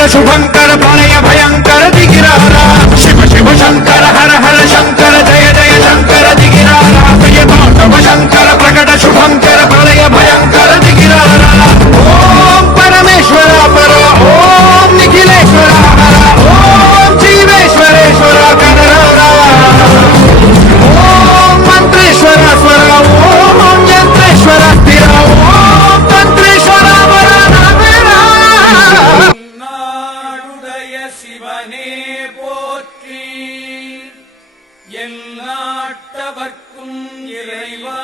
प्रकट शुभंकर प्रलय भयंकर दिगिरारा शिव शिव शंकर हर हर शंकर जय जय शंकर दिगिरारा प्रिय तांडव शंकर प्रकट शुभंकर प्रलय भयंकर दिगिरारा ओम परमेश्वर पर ओम निखिलेश्वर हर ओम जीवेश्वरेश्वर कनरारा ओम मंत्रेश्वर स्वर ओम यंत्रेश्वर स्थिर ओम तंत्रेश्वर சிவனே போற்றி எந்நாட்டவர்க்கும் இறைவா